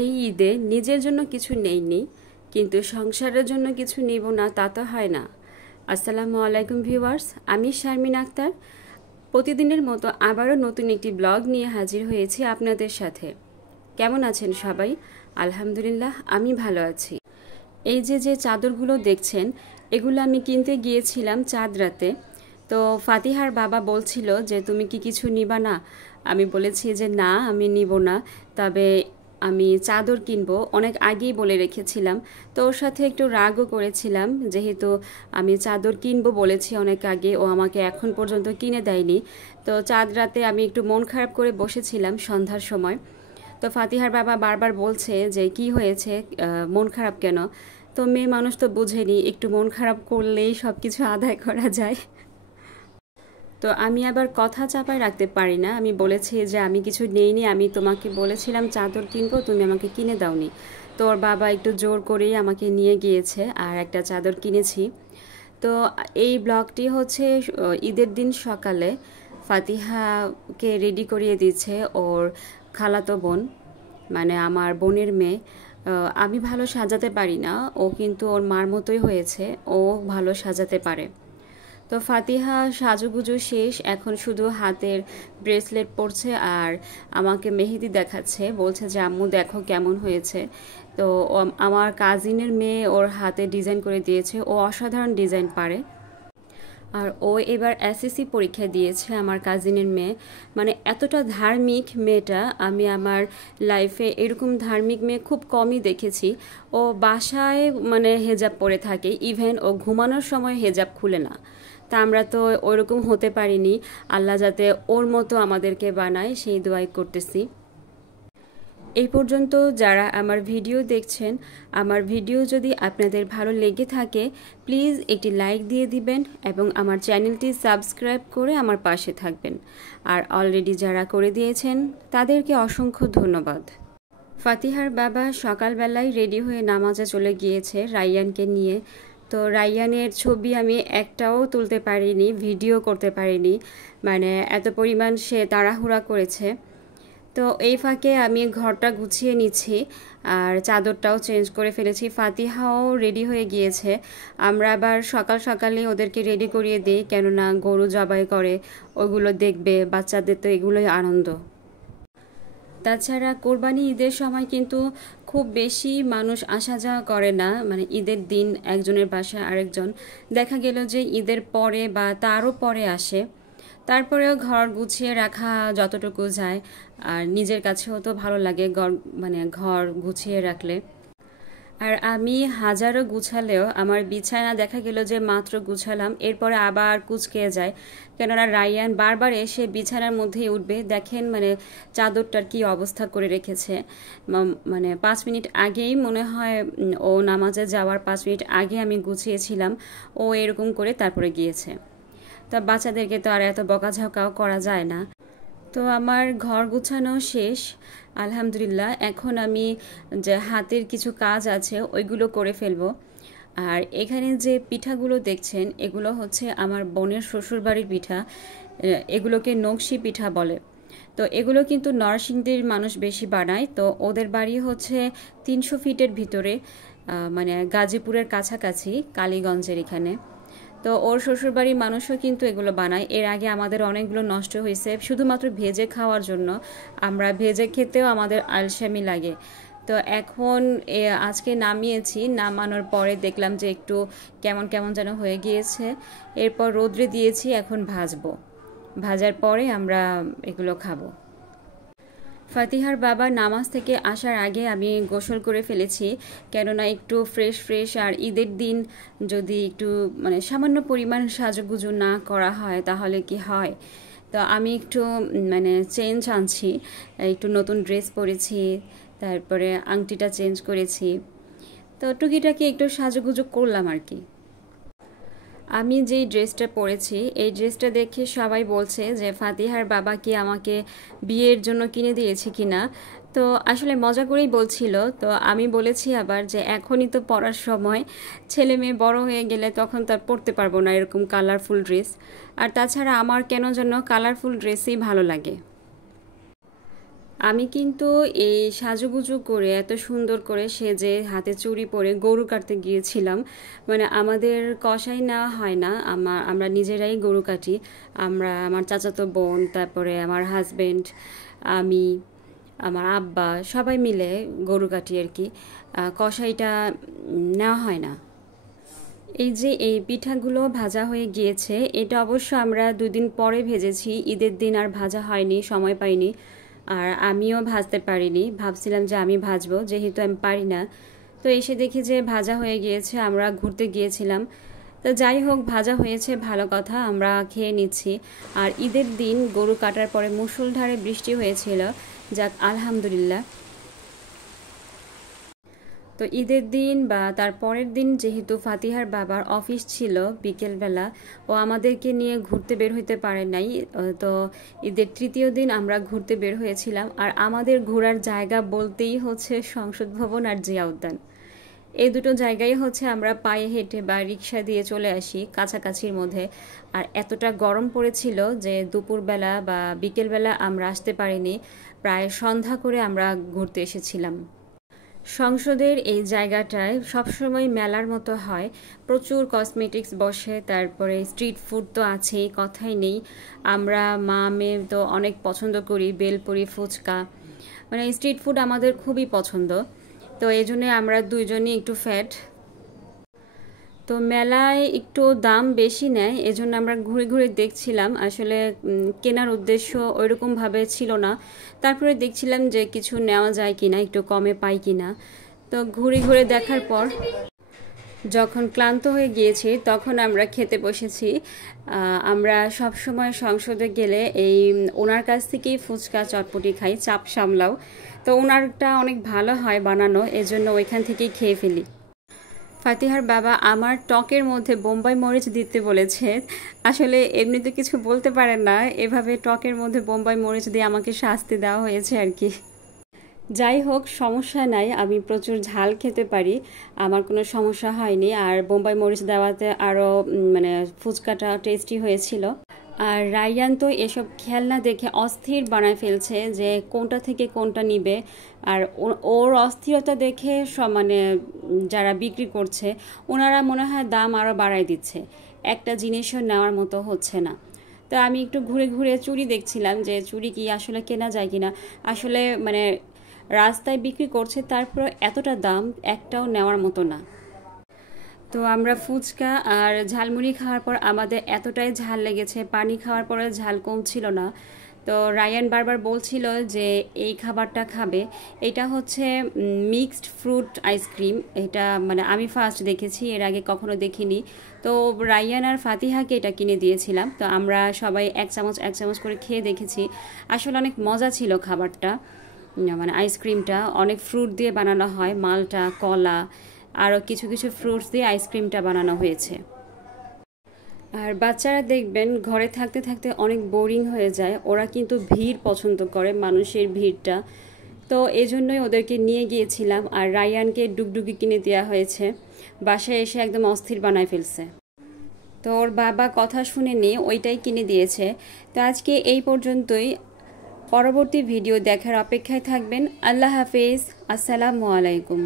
এই ঈদে নিজের জন্য কিছু নেইনি, কিন্তু সংসারের জন্য কিছু নিব না তা তো হয় না। আসসালামু আলাইকুম ভিউয়ার্স, আমি শারমিন আক্তার। প্রতিদিনের মতো আবারও নতুন একটি ব্লগ নিয়ে হাজির হয়েছি আপনাদের সাথে। কেমন আছেন সবাই? আলহামদুলিল্লাহ, আমি ভালো আছি। এই যে চাদরগুলো দেখছেন, এগুলো আমি কিনতে গিয়েছিলাম চাঁদ রাতে। তো ফাতিহার বাবা বলছিল যে তুমি কি কিছু নিবা না? আমি বলেছি যে না, আমি নিব না, তবে আমি চাদর কিনবো, অনেক আগেই বলে রেখেছিলাম। তো ওর সাথে একটু রাগও করেছিলাম, যেহেতু আমি চাদর কিনবো বলেছি অনেক আগে, ও আমাকে এখন পর্যন্ত কিনে দেয়নি। তো চাঁদ রাতে আমি একটু মন খারাপ করে বসেছিলাম সন্ধ্যার সময়। তো ফাতিহার বাবা বারবার বলছে যে কি হয়েছে, মন খারাপ কেন? তো মেয়ে মানুষ তো বুঝেনি, একটু মন খারাপ করলেই সব কিছু আদায় করা যায়। তো আমি আবার কথা চাপায় রাখতে পারি না। আমি বলেছি যে আমি কিছু নেইনি, আমি তোমাকে বলেছিলাম চাদর কিনবো, তুমি আমাকে কিনে দাওনি। তো ওর বাবা একটু জোর করেই আমাকে নিয়ে গিয়েছে আর একটা চাদর কিনেছি। তো এই ব্লগটি হচ্ছে ঈদের দিন সকালে ফাতিহাকে রেডি করিয়ে দিচ্ছে ওর খালাতো বোন, মানে আমার বোনের মেয়ে। আমি ভালো সাজাতে পারি না, ও কিন্তু ওর মার মতোই হয়েছে, ও ভালো সাজাতে পারে। তো ফাতিহা সাজুগুজু শেষ, এখন শুধু হাতের ব্রেসলেট পরছে আর আমাকে মেহেদি দেখাচ্ছে, বলছে যে আম্মু দেখো কেমন হয়েছে। তো আমার কাজিনের মেয়ে ওর হাতে ডিজাইন করে দিয়েছে, ও অসাধারণ ডিজাইন পারে। আর ও এবার এসএসসি পরীক্ষা দিয়েছে, আমার কাজিনের মেয়ে। মানে এতটা ধার্মিক মেয়েটা, আমি আমার লাইফে এরকম ধার্মিক মেয়ে খুব কমই দেখেছি। ও বাসায় মানে হেজাব পরে থাকে, ইভেন ও ঘুমানোর সময় হেজাব খুলে না। তা আমরা তো ওরকম হতে পারিনি, আল্লাহ যাতে ওর মতো আমাদেরকে বানায় সেই দোয়াই করতেছি। এই পর্যন্ত যারা আমার ভিডিও দেখছেন, আমার ভিডিও যদি আপনাদের ভালো লেগে থাকে প্লিজ একটি লাইক দিয়ে দিবেন এবং আমার চ্যানেলটি সাবস্ক্রাইব করে আমার পাশে থাকবেন। আর অলরেডি যারা করে দিয়েছেন তাদেরকে অসংখ্য ধন্যবাদ। ফাতিহার বাবা সকালবেলায় রেডি হয়ে নামাজে চলে গিয়েছে রাইয়ানকে নিয়ে। তো রাইয়ানের ছবি আমি একটাও তুলতে পারিনি, ভিডিও করতে পারিনি, মানে এত পরিমাণ সে তাড়াহুড়া করেছে। তো এই ফাঁকে আমি ঘরটা গুছিয়ে নিচ্ছি আর চাদরটাও চেঞ্জ করে ফেলেছি। ফাতিহাও রেডি হয়ে গিয়েছে। আমরা আবার সকাল সকালে ওদেরকে রেডি করিয়ে দিই, কেননা গরু জবাই করে, ওগুলো দেখবে, বাচ্চাদের তো এগুলোই আনন্দ। তাছাড়া কোরবানি ঈদের সময় কিন্তু খুব বেশি মানুষ আসা যাওয়া করে না, মানে ঈদের দিন একজনের বাসায় আরেকজন। দেখা গেল যে ঈদের পরে বা তারও পরে আসে। তারপরেও ঘর গুছিয়ে রাখা যতটুকু যায়, আর নিজের কাছেও তো ভালো লাগে মানে ঘর গুছিয়ে রাখলে। আর আমি হাজারো গুছালেও আমার বিছানা দেখা গেল যে মাত্র গুছালাম এরপরে আবার কুঁচকে যায়, কেননা রায়ান বারবার এসে বিছানার মধ্যেই উঠবে। দেখেন মানে চাদরটার কি অবস্থা করে রেখেছে। মানে 5 মিনিট আগেই মনে হয়, ও নামাজে যাওয়ার 5 মিনিট আগে আমি গুছিয়েছিলাম, ও এরকম করে তারপরে গিয়েছে। তা বাচ্চাদেরকে তো আর এত বকাঝকাও করা যায় না। তো আমার ঘর গুছানো শেষ আলহামদুলিল্লাহ। এখন আমি যে হাতের কিছু কাজ আছে ওইগুলো করে ফেলবো। আর এখানে যে পিঠাগুলো দেখছেন এগুলো হচ্ছে আমার বোনের শ্বশুরবাড়ির পিঠা, এগুলোকে নকশি পিঠা বলে। তো এগুলো কিন্তু নরসিংদীর মানুষ বেশি বানায়। তো ওদের বাড়ি হচ্ছে 300 ফিটের ভিতরে, মানে গাজীপুরের কাছাকাছি, কালীগঞ্জের এখানে। তো ওর শ্বশুরবাড়ির মানুষও কিন্তু এগুলো বানায়। এর আগে আমাদের অনেকগুলো নষ্ট হয়েছে শুধুমাত্র ভেজে খাওয়ার জন্য, আমরা ভেজে খেতেও আমাদের আলসেমি লাগে। তো এখন আজকে নামিয়েছি, নামানোর পরে দেখলাম যে একটু কেমন কেমন যেন হয়ে গিয়েছে। এরপর রোদ্রে দিয়েছি, এখন ভাজবো। ভাজার পরে আমরা এগুলো খাবো। ফাতিহার বাবা নামাজ থেকে আসার আগে আমি গোসল করে ফেলেছি, কেননা একটু ফ্রেশ ফ্রেশ, আর ঈদের দিন যদি একটু মানে সামান্য পরিমাণ সাজুগুজু না করা হয় তাহলে কি হয়। তো আমি একটু মানে চেঞ্জ আনছি, একটু নতুন ড্রেস পরেছি, তারপরে আংটিটা চেঞ্জ করেছি। তো টুকিটাকি একটু সাজুগুজু করলাম আর কি। আমি যেই ড্রেসটা পরেছি এই ড্রেসটা দেখে সবাই বলছে যে ফাতিহার বাবা কি আমাকে বিয়ের জন্য কিনে দিয়েছে কিনা। তো আসলে মজা করেই বলছিল। তো আমি বলেছি আবার যে এখনই তো পরার সময়, ছেলে মেয়ে বড় হয়ে গেলে তখন তার পরতে পারবো না এরকম কালারফুল ড্রেস। আর তাছাড়া আমার কেন যেন কালারফুল ড্রেসই ভালো লাগে। আমি কিন্তু এই সাজুগুজু করে এত সুন্দর করে সেজে হাতে চুড়ি পরে গরু কাটতে গিয়েছিলাম। মানে আমাদের কষাই নেওয়া হয় না, আমরা নিজেরাই গরু কাটি। আমার চাচাতো বোন, তারপরে আমার হাজবেন্ড, আমি, আমার আব্বা সবাই মিলে গরু কাটি আর কি। কষাইটা নেওয়া হয় না। এই যে এই পিঠাগুলো ভাজা হয়ে গিয়েছে, এটা অবশ্য আমরা 2 দিন পরে ভেজেছি, ঈদের দিন আর ভাজা হয়নি, সময় পাইনি। আর আমিও ভাজতে পারিনি, ভাবছিলাম যে আমি ভাজবো, যেহেতু আমি পারি না। তো এসে দেখি যে ভাজা হয়ে গিয়েছে, আমরা ঘুরতে গিয়েছিলাম। তো যাই হোক, ভাজা হয়েছে ভালো কথা, আমরা খেয়ে নিচ্ছি। আর ঈদের দিন গরু কাটার পরে মুষলধারে বৃষ্টি হয়েছিল, যাক আলহামদুলিল্লাহ। তো ঈদের দিন বা তার পরের দিন যেহেতু ফাতিহার বাবার অফিস ছিল বিকেলবেলা, ও আমাদেরকে নিয়ে ঘুরতে বের হইতে পারে নাই। তো ঈদের 3য় দিন আমরা ঘুরতে বের হয়েছিলাম। আর আমাদের ঘোরার জায়গা বলতেই হচ্ছে সংসদ ভবন আর জিয়া উদ্যান। এই দুটো জায়গায় হচ্ছে আমরা পায়ে হেঁটে বা রিক্সা দিয়ে চলে আসি কাছাকাছির মধ্যে। আর এতটা গরম পড়েছিল যে দুপুরবেলা বা বিকেলবেলা আমরা আসতে পারিনি, প্রায় সন্ধ্যা করে আমরা ঘুরতে এসেছিলাম। সংসদের এই জায়গাটায় সবসময় মেলার মতো হয়, প্রচুর কসমেটিক্স বসে, তারপরে স্ট্রিট ফুড তো আছেই, কথাই নেই। আমরা মা মেয়ে তো অনেক পছন্দ করি বেলপুরি, ফুচকা, মানে স্ট্রিট ফুড আমাদের খুবই পছন্দ। তো এই জন্যে আমরা দুইজনই একটু ফ্যাট। তো মেলায় একটু দাম বেশি নেয়, এজন্য আমরা ঘুরে ঘুরে দেখছিলাম। আসলে কেনার উদ্দেশ্য ওইরকমভাবে ছিল না। তারপরে দেখছিলাম যে কিছু নেওয়া যায় কিনা, একটু কমে পাই কিনা। তো ঘুরে ঘুরে দেখার পর যখন ক্লান্ত হয়ে গিয়েছি তখন আমরা খেতে বসেছি। আমরা সব সময় সংসদে গেলে ওনার কাছ থেকেই ফুচকা চটপটি খাই, চাপ সামলাও। তো ওনারটা অনেক ভালো হয় বানানো, এজন্য ওইখান থেকেই খেয়ে ফেলি। ফাতিহার বাবা আমার টকের মধ্যে বোম্বাই মরিচ দিতে বলেছে। আসলে এমনিতে কিছু বলতে পারেন না, এভাবে টকের মধ্যে বোম্বাই মরিচ দিয়ে আমাকে শাস্তি দেওয়া হয়েছে আর কি। যাই হোক, সমস্যা নাই, আমি প্রচুর ঝাল খেতে পারি, আমার কোনো সমস্যা হয়নি। আর বোম্বাই মরিচ দেওয়াতে আরও মানে ফুচকাটা টেস্টি হয়েছিল। আর রাইয়ান তো এসব খেলনা দেখে অস্থির বানায় ফেলছে যে কোনটা থেকে কোনটা নিবে। আর ওর অস্থিরতা দেখে মানে যারা বিক্রি করছে ওনারা মনে হয় দাম আরও বাড়ায় দিচ্ছে, একটা জিনিসও নেওয়ার মতো হচ্ছে না। তো আমি একটু ঘুরে ঘুরে চুড়ি দেখছিলাম যে চুড়ি কি আসলে কেনা যায় কিনা। আসলে মানে রাস্তায় বিক্রি করছে, তারপর এতটা দাম, একটাও নেওয়ার মতো না। তো আমরা ফুচকা আর ঝালমুড়ি খাওয়ার পর আমাদের এতটাই ঝাল লেগেছে, পানি খাওয়ার পরে ঝাল কমছিল না। তো রায়ান বারবার বলছিল যে এই খাবারটা খাবে। এটা হচ্ছে মিক্সড ফ্রুট আইসক্রিম, এটা মানে আমি ফার্স্ট দেখেছি, এর আগে কখনো দেখিনি। তো রায়ান আর ফাতিহাকে এটা কিনে দিয়েছিলাম। তো আমরা সবাই এক চামচ করে খেয়ে দেখেছি। আসলে অনেক মজা ছিল খাবারটা, মানে আইসক্রিমটা অনেক ফ্রুট দিয়ে বানানো হয়, মালটা, কলা, আরও কিছু কিছু ফ্রুটস দিয়ে আইসক্রিমটা বানানো হয়েছে। আর বাচ্চারা দেখবেন ঘরে থাকতে থাকতে অনেক বোরিং হয়ে যায়, ওরা কিন্তু ভিড় পছন্দ করে, মানুষের ভিড়টা। তো এজন্যই ওদেরকে নিয়ে গিয়েছিলাম। আর রায়ানকে ডুগডুগি কিনে দেওয়া হয়েছে, বাসায় এসে একদম অস্থির বানায় ফেলছে। তো ওর বাবা কথা শুনে নিয়ে ওইটাই কিনে দিয়েছে। তো আজকে এই পর্যন্তই, পরবর্তী ভিডিও দেখার অপেক্ষায় থাকবেন। আল্লাহ হাফেজ, আসসালামু আলাইকুম।